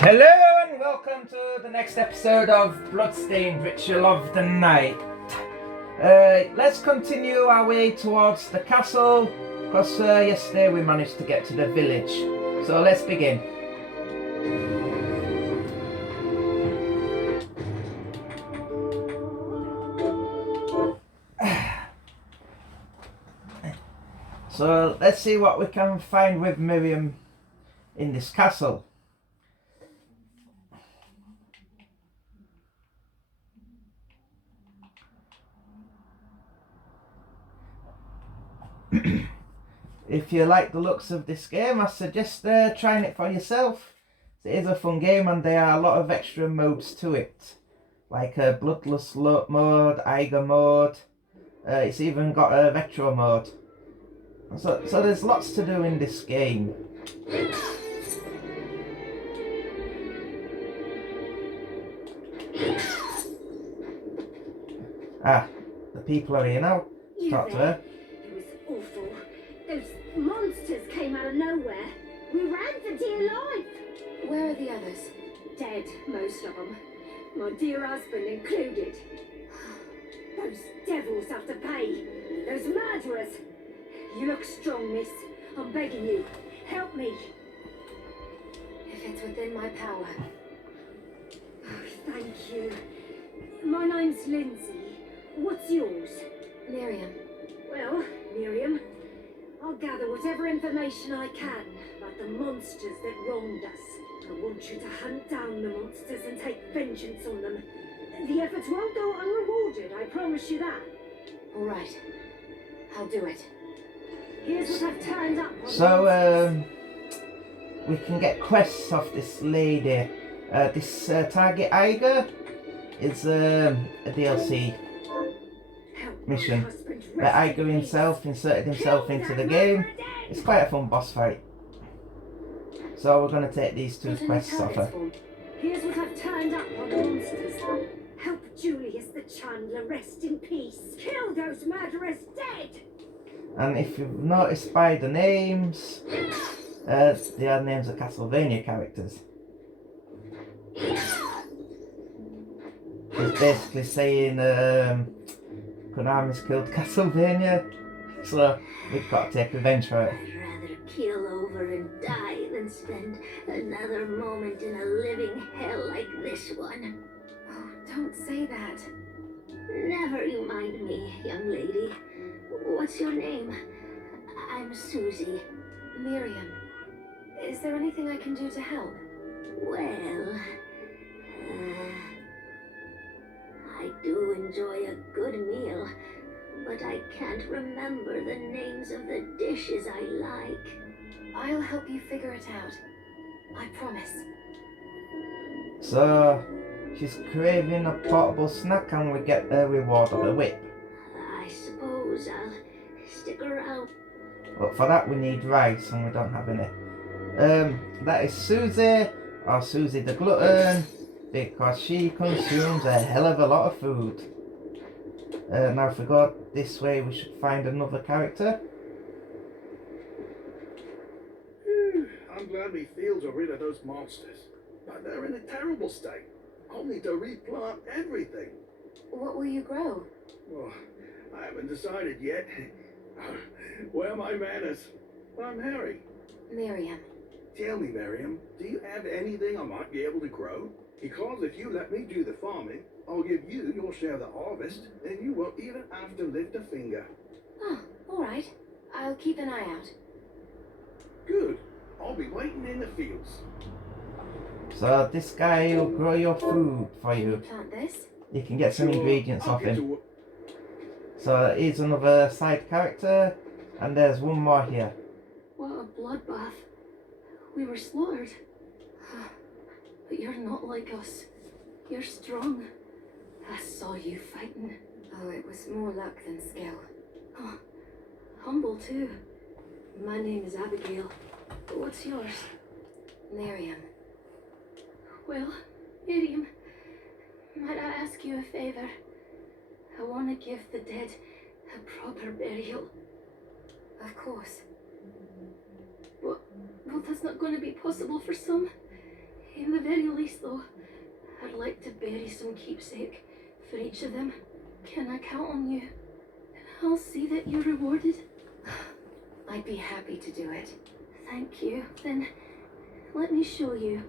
Hello and welcome to the next episode of Bloodstained Ritual of the Night. Let's continue our way towards the castle, because yesterday we managed to get to the village. So let's begin. So let's see what we can find with Miriam in this castle. If you like the looks of this game, I suggest trying it for yourself. It is a fun game and there are a lot of extra modes to it, like a Bloodlust mode, Eiger mode. It's even got a Retro mode. So there's lots to do in this game. Ah, the people are here now. Talk to her. It was awful. Those monsters came out of nowhere. We ran for dear life. Where are the others? Dead, most of them. My dear husband included. Those devils have to pay. Those murderers. You look strong, miss. I'm begging you. Help me. If it's within my power. Oh, thank you. My name's Lindsay. What's yours? Miriam. Well, Miriam, I'll gather whatever information I can about the monsters that wronged us. I want you to hunt down the monsters and take vengeance on them. The efforts won't go unrewarded, I promise you that. All right. I'll do it. Here's what I've turned up on. So, we can get quests off this lady. This Target Eiger is a DLC mission where Eiger himself inserted himself into the game. It's quite a fun boss fight. So we're going to take these two quests off her. Here's what I've turned up on monsters. Help Julius the Chandler rest in peace. Kill those murderers dead. And if you've noticed by the names, they are names of Castlevania characters. It's basically saying Konami's killed Castlevania, so we've got to take revenge for it. I'd rather keel over and die than spend another moment in a living hell like this one. Oh, don't say that. Never you mind me, young lady. What's your name? I'm Susie. Miriam. Is there anything I can do to help? Well, I do enjoy a good meal, but I can't remember the names of the dishes I like. I'll help you figure it out. I promise. So she's craving a portable snack and we get the reward of a whip. I suppose I'll stick around. But for that we need rice and we don't have any. That is Susie, or Susie the Glutton, because she consumes a hell of a lot of food. Now if we go this way we should find another character. I'm glad we fields are rid of those monsters. But they're in a terrible state. I'll need to replant everything. What will you grow? Well, I haven't decided yet. Where are my manners? I'm Harry. Miriam. Tell me, Miriam, do you have anything I might be able to grow? Because if you let me do the farming, I'll give you your share of the harvest, and you won't even have to lift a finger. Oh, all right. I'll keep an eye out. Good. I'll be waiting in the fields. So this guy will grow your food for you. Plant this? You can get some Sure, ingredients I'll off get him. to So here's another side character, and there's one more here. What a bloodbath. We were slaughtered. But you're not like us. You're strong. I saw you fighting. Oh, it was more luck than skill. Oh, humble too. My name is Abigail. What's yours? Miriam. Well, Miriam, might I ask you a favor? I want to give the dead a proper burial. Of course. Well, that's not going to be possible for some. In the nice though. I'd like to bury some keepsake for each of them. Can I count on you? I'll see that you're rewarded. I'd be happy to do it. Thank you. Then let me show you.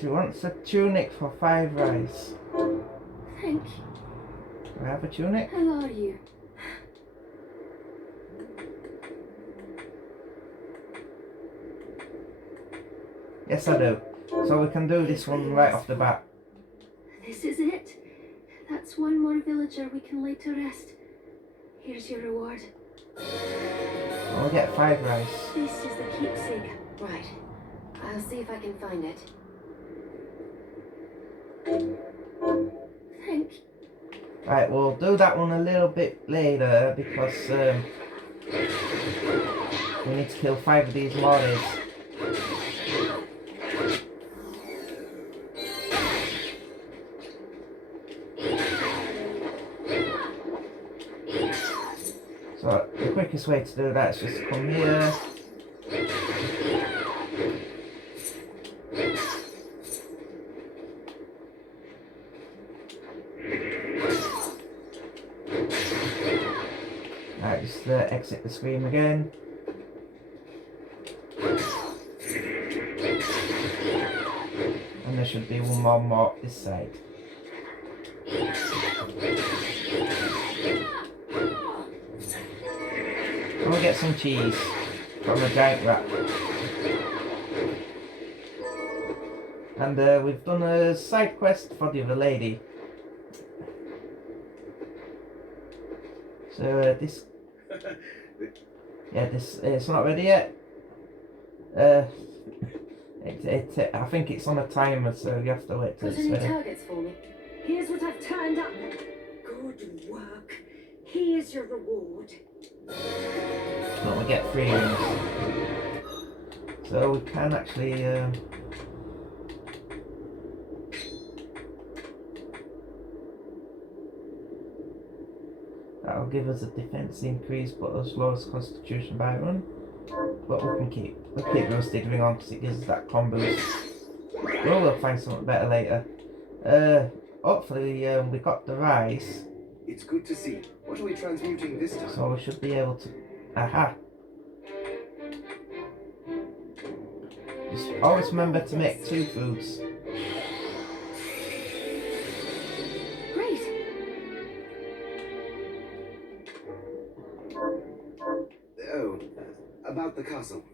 She wants a tunic for 5 rice. Thank you. Do I have a tunic? How are you? Yes, I do. So we can do this one right off the bat. This is it. That's one more villager we can lay to rest. Here's your reward. We'll get 5 rice. This is the keepsake. Right. I'll see if I can find it. Thank you. Right, we'll do that one a little bit later because we need to kill 5 of these lorries. So the quickest way to do that is just come here. Right, just exit the screen again. And there should be one more mark this side. And we'll get some cheese from a giant rat. And we've done a side quest for the other lady. So this, yeah, this it's not ready yet. I think it's on a timer, so you have to wait till Got it's any ready. targets for me? Here's what I've turned up. Good work. Here's your reward. But we get 3 rings, so we can actually. That'll give us a defense increase, but as low as constitution by 1. But we can keep rusted ring on because it gives us that con boost. We'll find something better later. Hopefully we got the rice, It's good to see. What are we transmuting this time? so we should be able to. Aha! Just always remember to make 2 foods. Great. Oh, about the castle.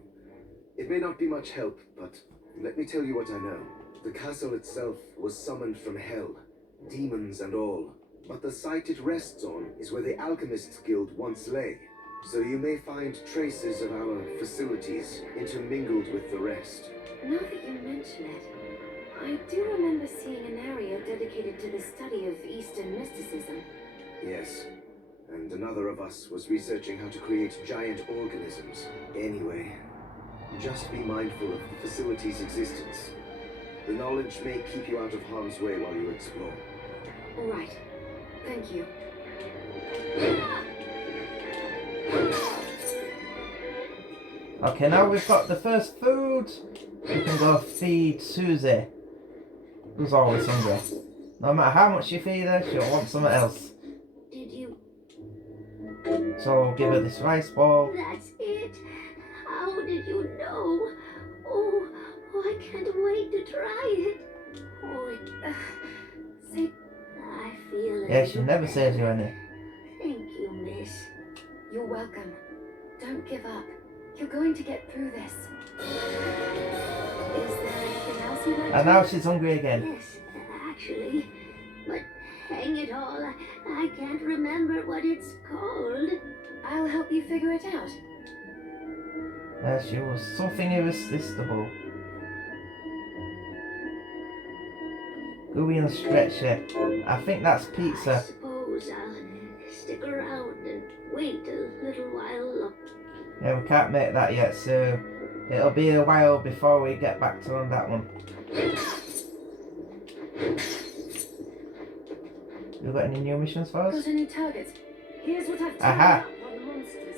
It may not be much help, but let me tell you what I know. The castle itself was summoned from hell, demons and all. But the site it rests on is where the Alchemists Guild once lay. So you may find traces of our facilities intermingled with the rest. Now that you mention it, I do remember seeing an area dedicated to the study of Eastern mysticism. Yes, and another of us was researching how to create giant organisms. Anyway, just be mindful of the facility's existence. The knowledge may keep you out of harm's way while you explore. All right. Thank you. Okay, now we've got the first food. We can go feed Susie, who's always hungry. No matter how much you feed her, she'll want something else. Did you? So we'll give her this rice ball. That's it. How did you know? Oh, I can't wait to try it. Oh, say, I feel it. Yeah, she never saves you any. Thank you, miss. You're welcome. Don't give up. You're going to get through this. Is there anything else you'd like And now she's hungry again. Yes, actually. But hang it all, I can't remember what it's called. I'll help you figure it out. She was something irresistible. Gooey and stretchy. I think that's I pizza. suppose I'll stick around and wait a little while. Yeah, we can't make that yet, so it'll be a while before we get back to on that one. You got any new missions for us? Got any targets? Here's what I've turned Aha. up on the monsters.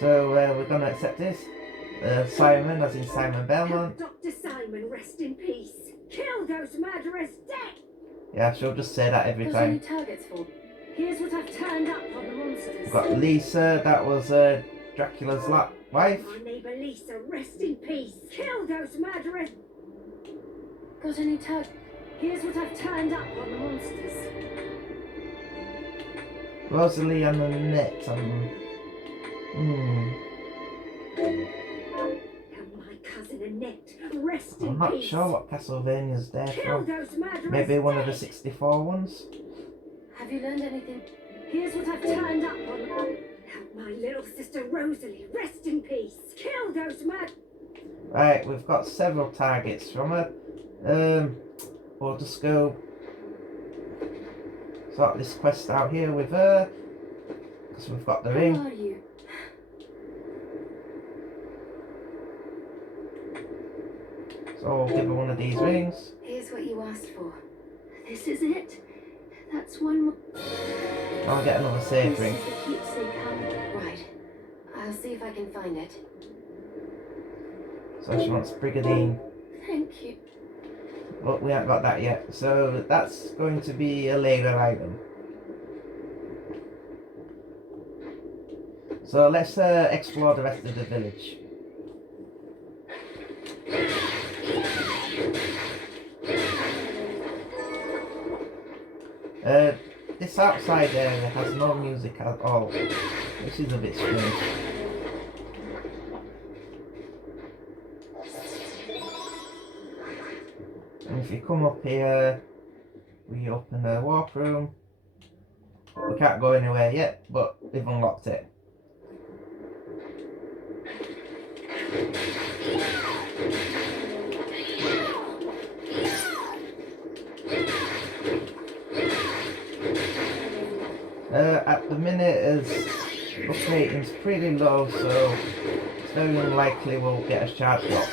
So we're gonna accept this. Simon, as in Simon Belmont. Dr. Simon, rest in peace. Kill those murderers dead! Yeah, she'll just say that every Got any time. targets for? Here's what I've turned up on the monsters. We've got Lisa, that was Dracula's wife. My neighbour Lisa, rest in peace. Kill those murderers. Got any targets? Here's what I've turned up on the monsters. Rosalie and Annette. And my cousin Annette, rest in I'm not peace. sure what Castlevania's there Kill from. those murderers Maybe one of the dead. 64 ones. Have you learned anything? Here's what I've turned up on the... Help my little sister Rosalie, rest in peace. Kill those murderers. Right, we've got several targets from her. We'll just go sort this quest out here with her. Because we've got the Who ring. are you? So we'll give her one of these rings. Here's what you asked for. This is it? That's one more. And we'll get another safe This ring. is the keepsake hammer. Right. I'll see if I can find it. So she wants Brigandine. Thank you. But we haven't got that yet. So that's going to be a later item. So let's explore the rest of the village. This outside area has no music at all, which is a bit strange. And if you come up here, we open the warp room. We can't go anywhere yet, but we've unlocked it. At the minute, as book rating's pretty low, so it's very unlikely we'll get a shard drop.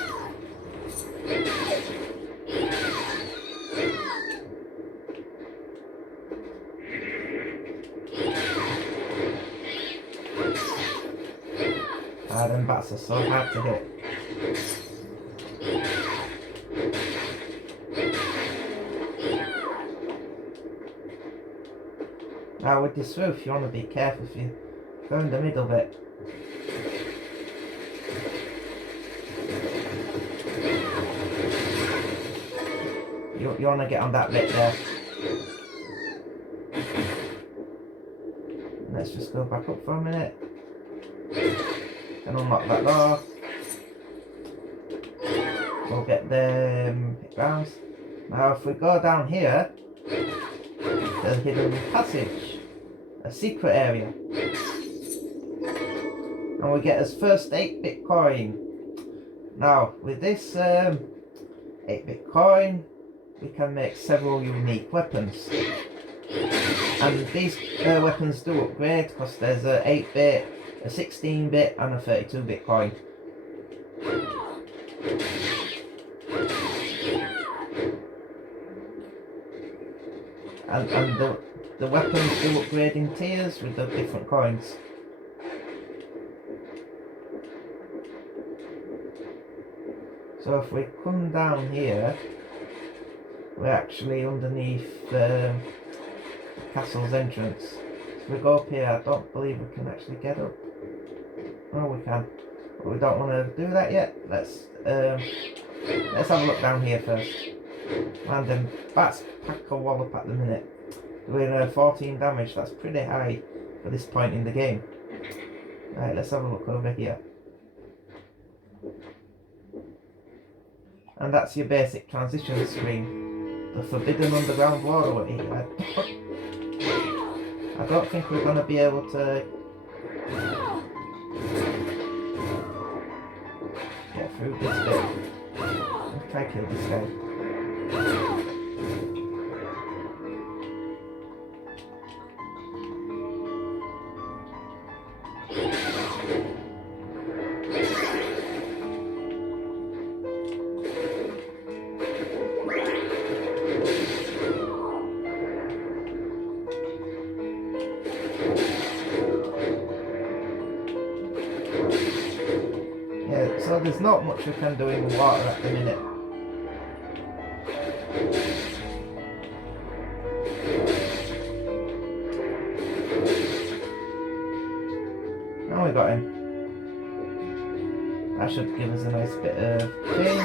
Them bats are so hard to hit. Now with this roof, you want to be careful if you go in the middle bit. You want to get on that bit there. Let's just go back up for a minute. And unlock that door. We'll get them rounds. Now if we go down here, there's a hidden passage, a secret area. And we get his first 8-bit coin. Now with this 8-bit coin, we can make several unique weapons. And these weapons do upgrade because there's a 8-bit, a 16-bit and a 32-bit coin. And the weapons do upgrade in tiers with the different coins. So if we come down here, we're actually underneath the castle's entrance. If we go up here, I don't believe we can actually get up. Oh, we can, but we don't want to do that yet. Let's have a look down here first. And then bats pack a wallop at the minute, doing 14 damage. That's pretty high for this point in the game. Right, let's have a look over here. And that's your basic transition screen. The forbidden underground waterway. I don't think we're going to be able to get through this bit. Let's try to kill this guy. So there's not much we can do in water at the minute. Now we got him. That should give us a nice bit of chain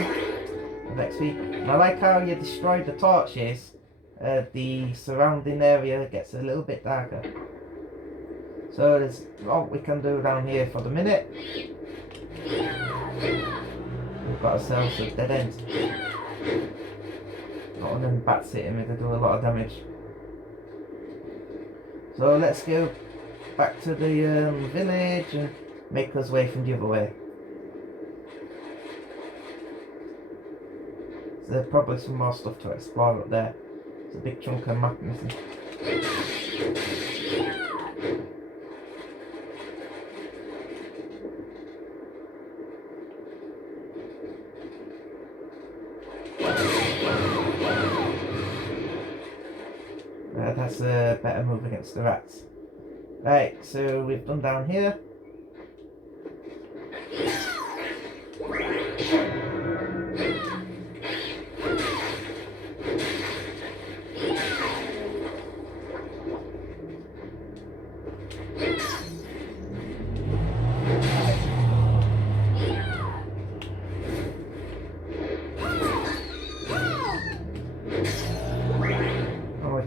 of XP. And I like how you destroy the torches. The surrounding area gets a little bit darker. So there's what we can do down here for the minute. We've got ourselves a dead end. Not one of them bats hitting me, they do a lot of damage. So let's go back to the village and make us way from the other way. So there's probably some more stuff to explore up there. It's a big chunk of map missing. That's a better move against the rats. Right, so we've done down here.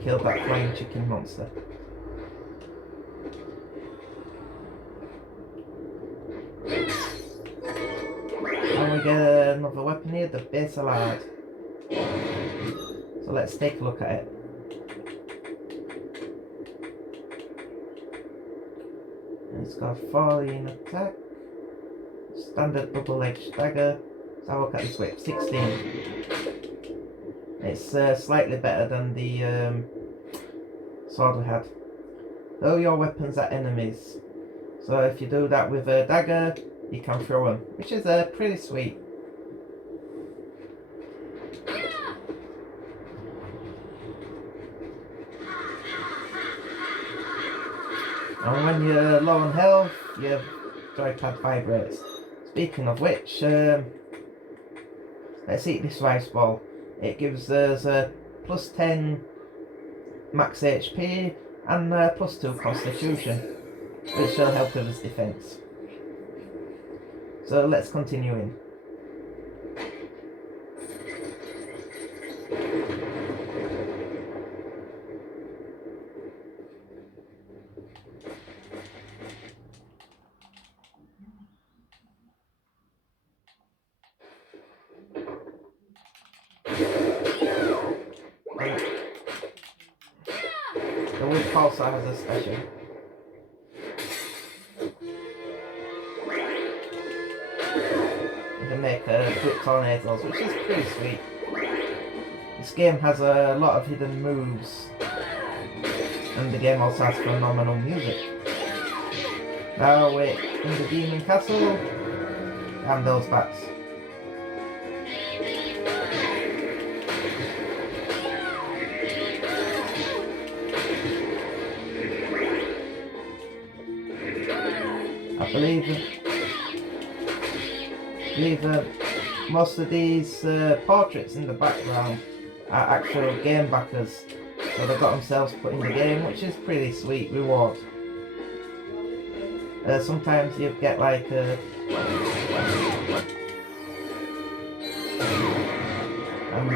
Killed that flying chicken monster. And we get another weapon here, the Basalard. So let's take a look at it. It's got 14 attack, standard double-edged dagger. So I'll look at this whip, 16. It's slightly better than the sword we had. Throw your weapons at enemies. So if you do that with a dagger, you can throw them, which is pretty sweet. And when you're low on health, your joypad vibrates. Speaking of which, let's eat this rice ball. It gives us a plus 10 max HP and plus 2 constitution, which will help with his defense. So let's continue in. The whip also has a special. You can make quick tornadoes, which is pretty sweet. This game has a lot of hidden moves, and the game also has phenomenal music. Now we're in the Demon Castle, and those bats. I believe most of these portraits in the background are actual game backers, so they've got themselves put in the game, which is pretty sweet reward. Sometimes you get like and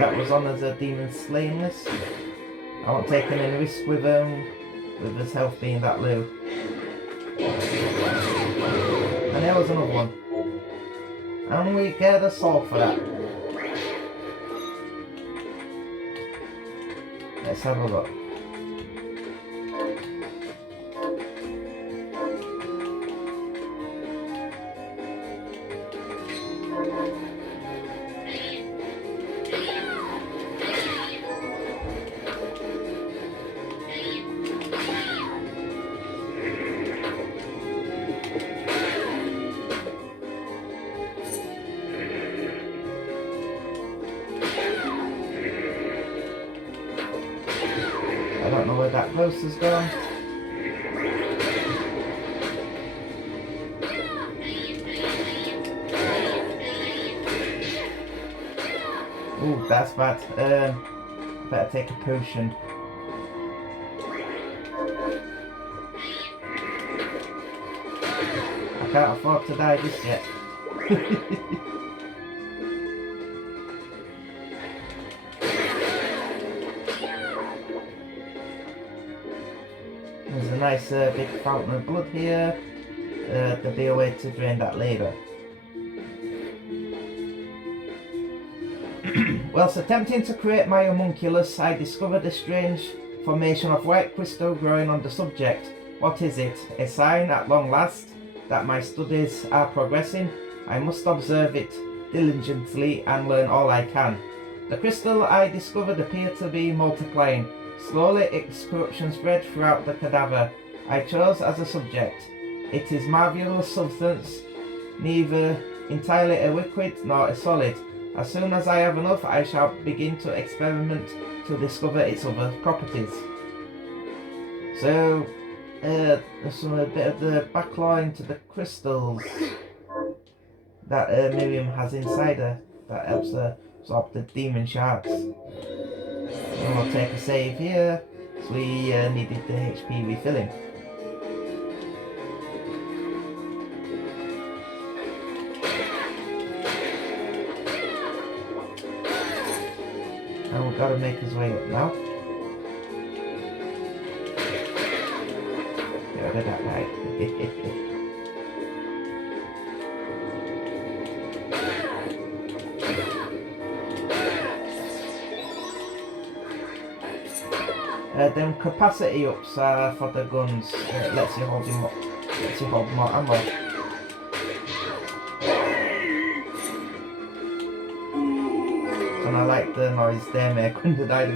that was on as a demon slaying list. I won't take any risk with his health being that low. And there was another one. And we get a soul for that. Let's have a look. I don't know where that post has gone. Ooh, that's bad. Better take a potion. I can't afford to die just yet. There's a nice big fountain of blood here. There'll be a way to drain that later. Whilst attempting to create my homunculus, I discovered a strange formation of white crystal growing on the subject. What is it? A sign at long last that my studies are progressing? I must observe it diligently and learn all I can. The crystal I discovered appeared to be multiplying. Slowly its corruption spread throughout the cadaver I chose as a subject. It is marvellous substance, neither entirely a liquid nor a solid. As soon as I have enough, I shall begin to experiment to discover its other properties. So, there's a bit of the backlaw into the crystals that Miriam has inside her that helps her absorb the demon shards. And we'll take a save here, so we needed the HP refilling. And we've got to make his way up now. Get rid of that guy. Them capacity ups are for the guns. Lets you hold him up. Lets you hold more ammo. And I like the noise they make when they die.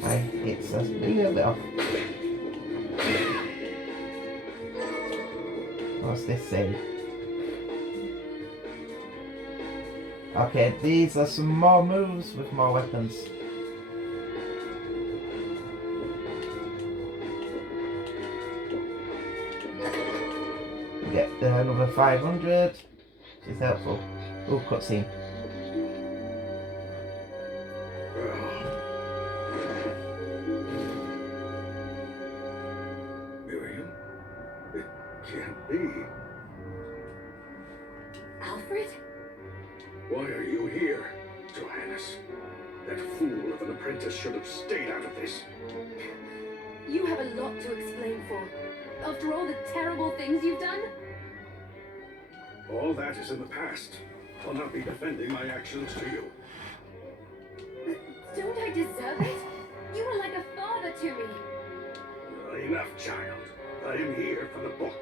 My hits us a little bit off. What's this say? Okay, these are some more moves with more weapons. Get another 500, which is helpful. Ooh, cutscene. Miriam? It can't be. Alfred? Why are you here, Johannes? That fool of an apprentice should have stayed out of this. You have a lot to explain for. After all the terrible things you've done? All that is in the past. I'll not be defending my actions to you. Don't I deserve it? You were like a father to me. Enough, child. I am here for the book.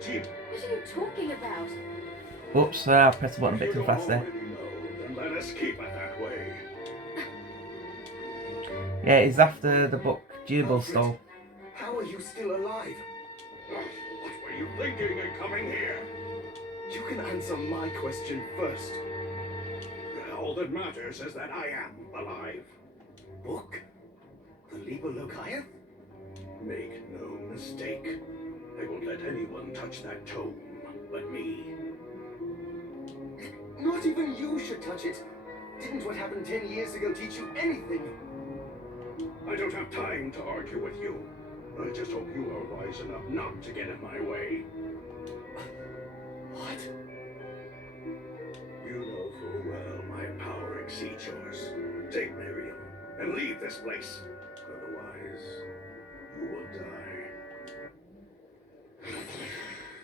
Jeep. What are you talking about? Oops, I pressed the button a bit too fast there. Already know, then let us keep it that way. Yeah, it's after the book Jubal stole. How are you still alive? What were you thinking in coming here? You can answer my question first. All that matters is that I am alive. Book? The Liber Locaia? Make no mistake. I won't let anyone touch that tome but me. Not even you should touch it. Didn't what happened 10 years ago teach you anything? I don't have time to argue with you. I just hope you are wise enough not to get in my way. What? You know full well my power exceeds yours. Take Miriam and leave this place. Otherwise, you will die.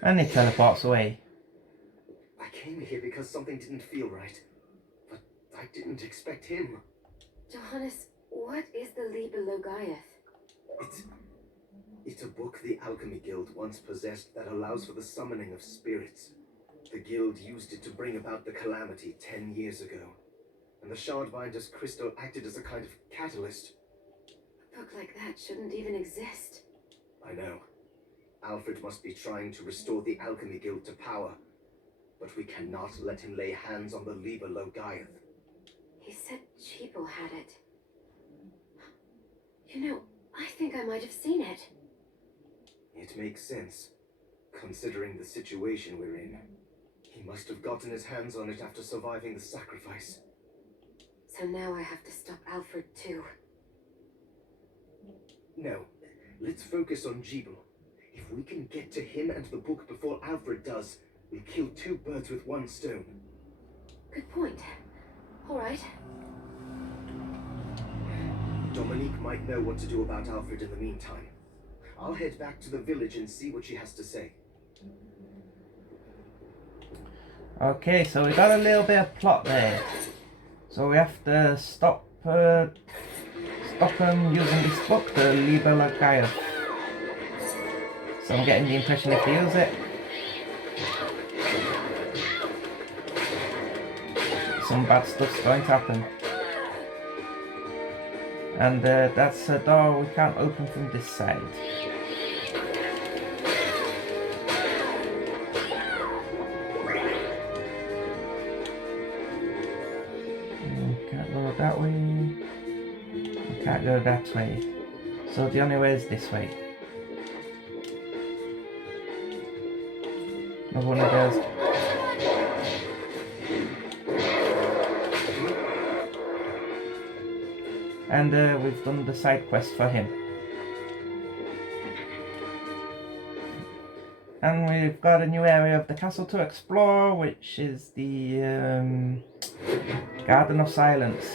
And he teleports away. I came here because something didn't feel right. But I didn't expect him. Johannes, what is the Liber Locaia? It's a book the Alchemy Guild once possessed that allows for the summoning of spirits. The guild used it to bring about the calamity 10 years ago. And the Shardbinder's crystal acted as a kind of catalyst. A book like that shouldn't even exist. I know. Alfred must be trying to restore the Alchemy Guild to power. But we cannot let him lay hands on the Liber Locaia. He said Cheeple had it. You know, I think I might have seen it. It makes sense, considering the situation we're in. He must have gotten his hands on it after surviving the sacrifice. So now I have to stop Alfred too. No, let's focus on Jeeble. If we can get to him and the book before Alfred does, we kill two birds with one stone. Good point. All right. Dominique might know what to do about Alfred in the meantime. I'll head back to the village and see what she has to say. Okay, so we got a little bit of plot there. So we have to stop him using this book, the Liber Lagaia. So I'm getting the impression if they use it, some bad stuff's going to happen. And that's a door we can't open from this side. Can't go that way. Can't go that way. So the only way is this way. Another one of those. And we've done the side quest for him. And we've got a new area of the castle to explore, which is the Garden of Silence.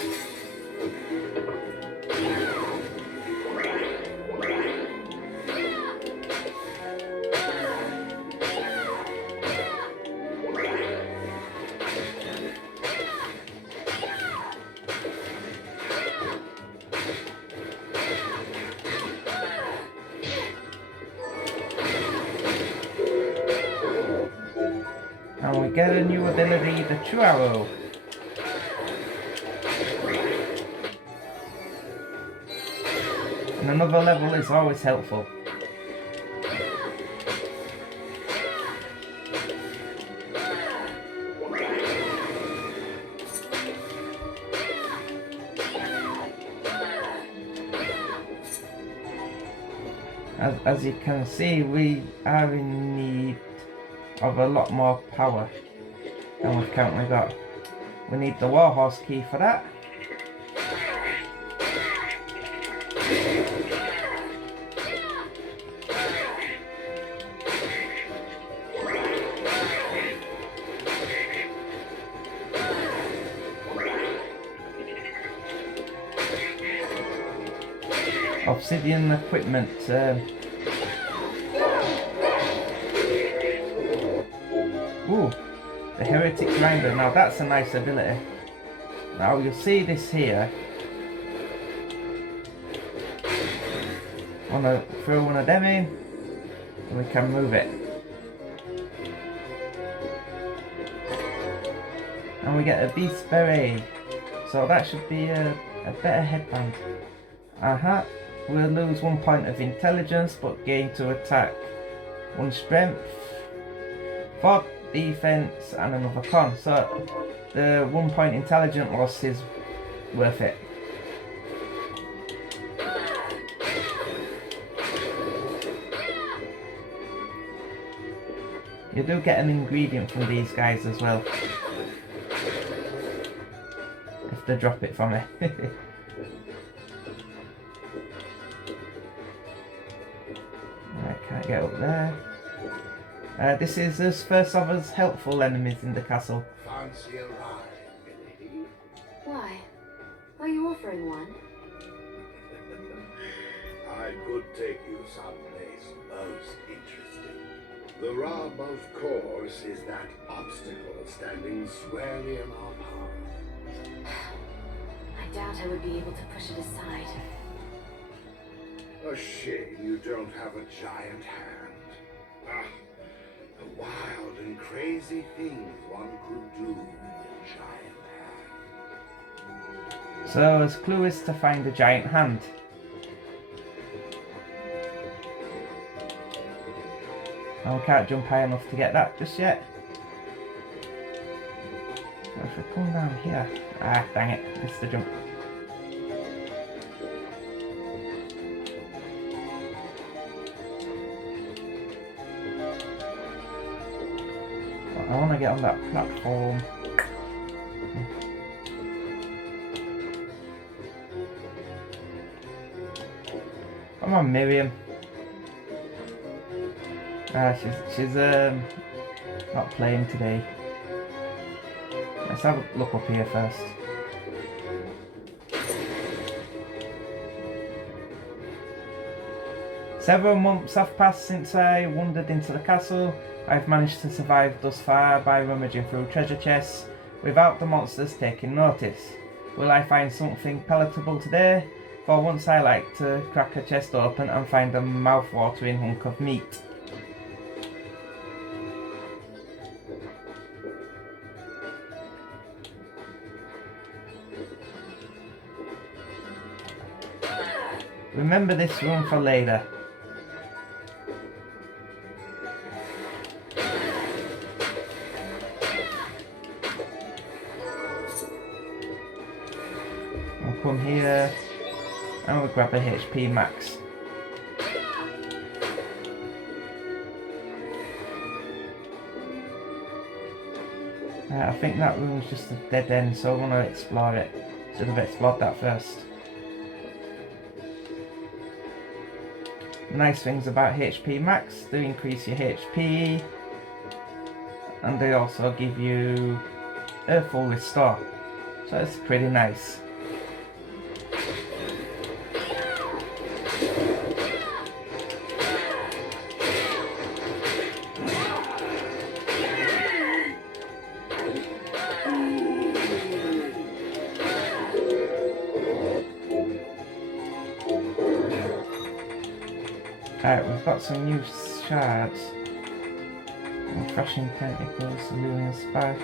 And we get a new ability, the True Arrow. And another level is always helpful. As you can see, we are in need of a lot more power than we've currently got. We need the Warhorse key for that. Obsidian equipment. Ooh, the Heretic Grinder. Now that's a nice ability. Now you'll see this here. Wanna throw one of them in, and we can move it. And we get a Beast Beret. So that should be a better headband. We'll lose 1 point of intelligence, but gain to attack 1 strength, 4 defense, and another con. So the 1 point intelligence loss is worth it. You do get an ingredient from these guys as well, if they drop it for me. Can't get up there. This is us first of us helpful enemies in the castle. Fancy a ride, lady? Why? Are you offering one? I could take you someplace most interesting. The rub, of course, is that obstacle standing squarely in our path. I doubt I would be able to push it aside. A shame you don't have a giant hand. Ah, the wild and crazy things one could do with a giant hand. So his clue is to find a giant hand. And we can't jump high enough to get that just yet. So if we come down here... Ah, dang it, missed the jump. I want to get on that platform. Come on, Miriam. She's not playing today. Let's have a look up here first. Several months have passed since I wandered into the castle. I've managed to survive thus far by rummaging through treasure chests without the monsters taking notice. Will I find something palatable today? For once I like to crack a chest open and find a mouth-watering hunk of meat. Remember this room for later. We'll come here and we'll grab a HP max. I think that room's just a dead end, so I want to explore it. Should have explored that first. The nice things about HP max, they increase your HP and they also give you a full restore, so it's pretty nice. Alright, we've got some new shards. Thrashing tentacles, Cerulean Spark.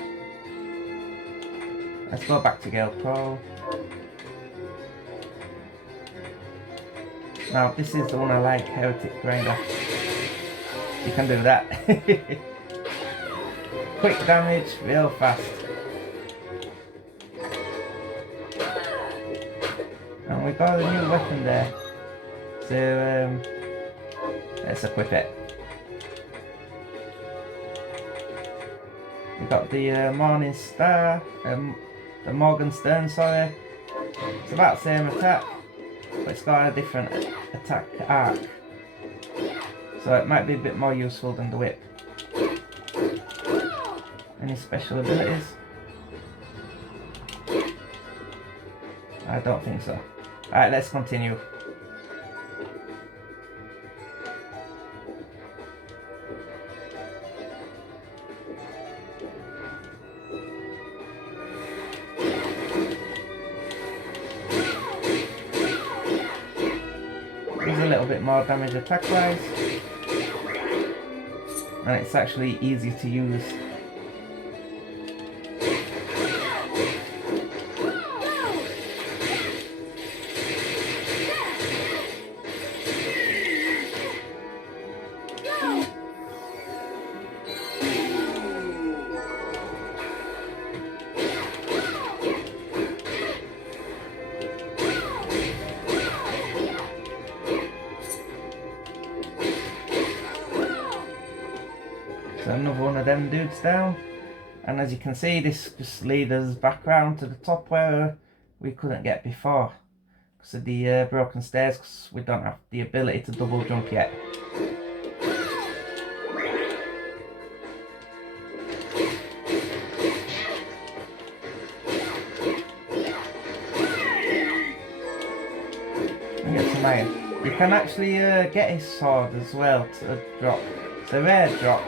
Let's go back to Gale Pro. Now this is the one I like, Heretic Grinder. You can do that. Quick damage, real fast. And we got a new weapon there. So let's equip it. We got the Morning Star, the Morgenstern, sorry. It's about the same attack, but it's got a different attack arc. So it might be a bit more useful than the whip. Any special abilities? I don't think so. Alright, let's continue. A little bit more damage attack wise, and it's actually easy to use. So another one of them dudes down, and as you can see, this just leads us back round to the top where we couldn't get before because of the broken stairs, because we don't have the ability to double jump yet. And get some iron. You can actually get his sword as well to drop. It's a rare drop.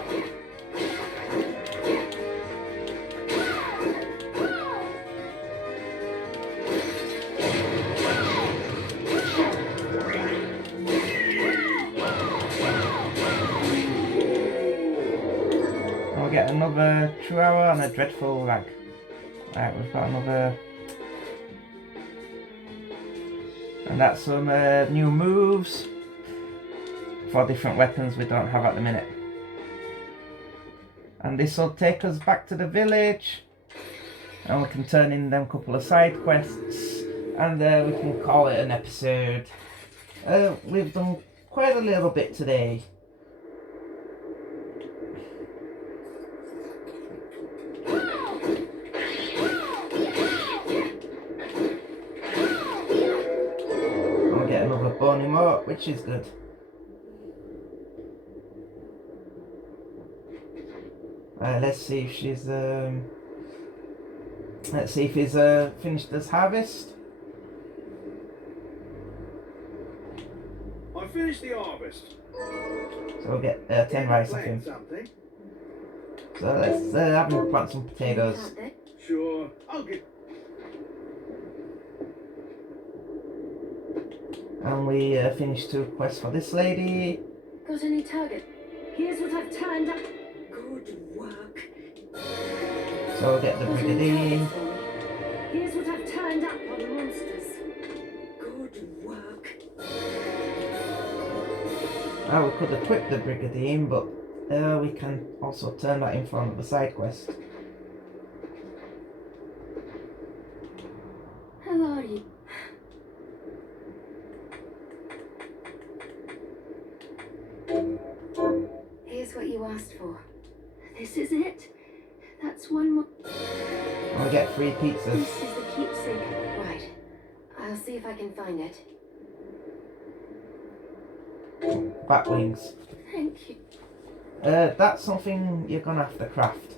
Get another true hour and a dreadful rag. Right, we've got another, and that's some new moves for different weapons we don't have at the minute. And this will take us back to the village, and we can turn in them couple of side quests, and we can call it an episode. We've done quite a little bit today. go anymore, which is good. Let's see if she's let's see if he's finished his harvest. I finished the harvest. So we'll get 10 rice off him. Something. So let's have him plant some potatoes. Can't they? Sure, I'll get. And we finished 2 quests for this lady. Got any target? Here's what I've turned up. Good work. So we'll get the brigadier. Here's what I've turned up on the monsters. Good work. Now we could equip the brigadier, but we can also turn that in for another side quest. How are you? Here's what you asked for. This is it. That's one more. And we get 3 pizzas. This is the keepsake. Right. I'll see if I can find it. Bat wings. Thank you. That's something you're gonna have to craft.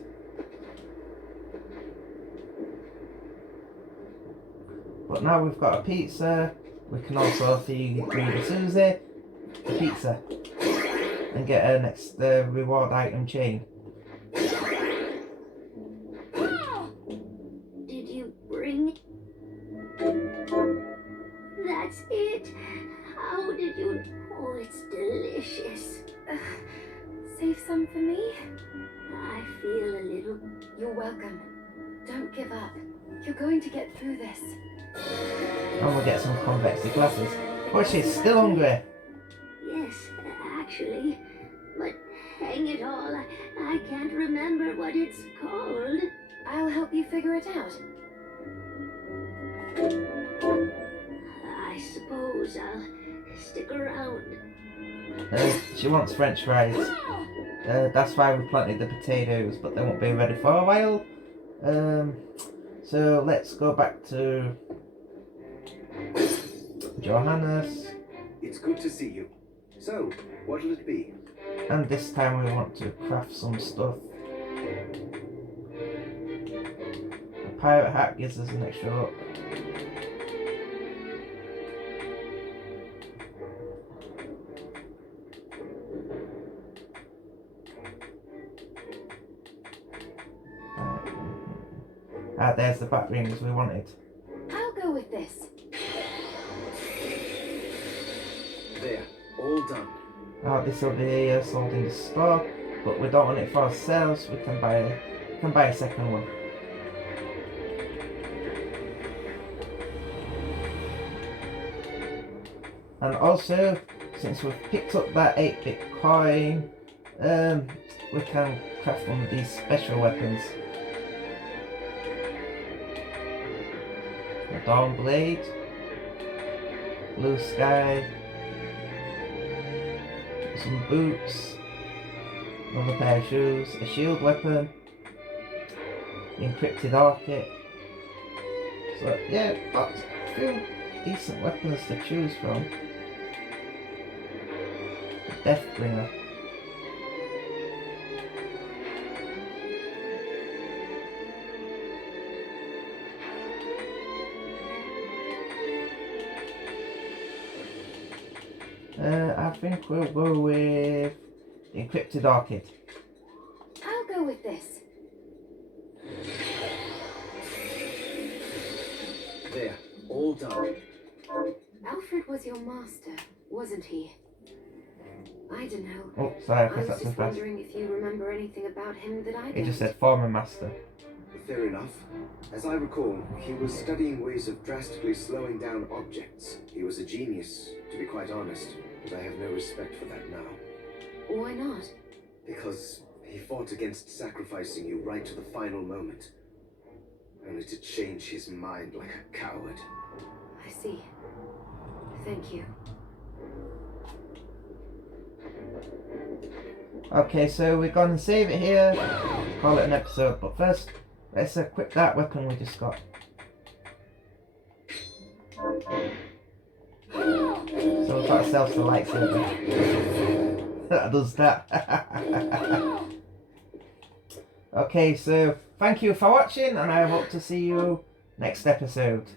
But now we've got a pizza, we can also feed Reader Susie the pizza and get her next reward item chain. Did you bring? That's it. How did you? Oh, it's delicious. Save some for me? I feel a little. You're welcome. Don't give up. You're going to get through this. And we'll get some convexy glasses. But she's still hungry. Yes, actually. But hang it all, I can't remember what it's called. I'll help you figure it out. I suppose I'll stick around. She wants French fries. That's why we planted the potatoes, but they won't be ready for a while. So let's go back to Johannes. It's good to see you. So, what'll it be? And this time we want to craft some stuff. A pirate hat gives us an extra look. There's the bat rings we wanted. I'll go with this. There, all done. This will be sold in the store, but we don't want it for ourselves. We can buy a second one. And also, since we've picked up that 8-bit coin, we can craft one of these special weapons. The Dawn Blade, Blue Sky, some boots, another pair of shoes, a shield weapon, the encrypted orchid. So yeah, got a few decent weapons to choose from. The Deathbringer. I think we'll go with the encrypted orchid. I'll go with this. There, all done. Alfred was your master, wasn't he? I don't know. Oh, sorry, I I pressed was that too just fast. wondering if you remember anything about him that I He don't. just said former master. Fair enough. As I recall, he was studying ways of drastically slowing down objects. He was a genius, to be quite honest, but I have no respect for that now. Why not? Because he fought against sacrificing you right to the final moment. Only to change his mind like a coward. I see. Thank you. Okay, so we're gonna save it here, call it an episode, but first, let's equip that weapon we just got. So ourselves a lightsaber. That does that. Okay, so thank you for watching, and I hope to see you next episode.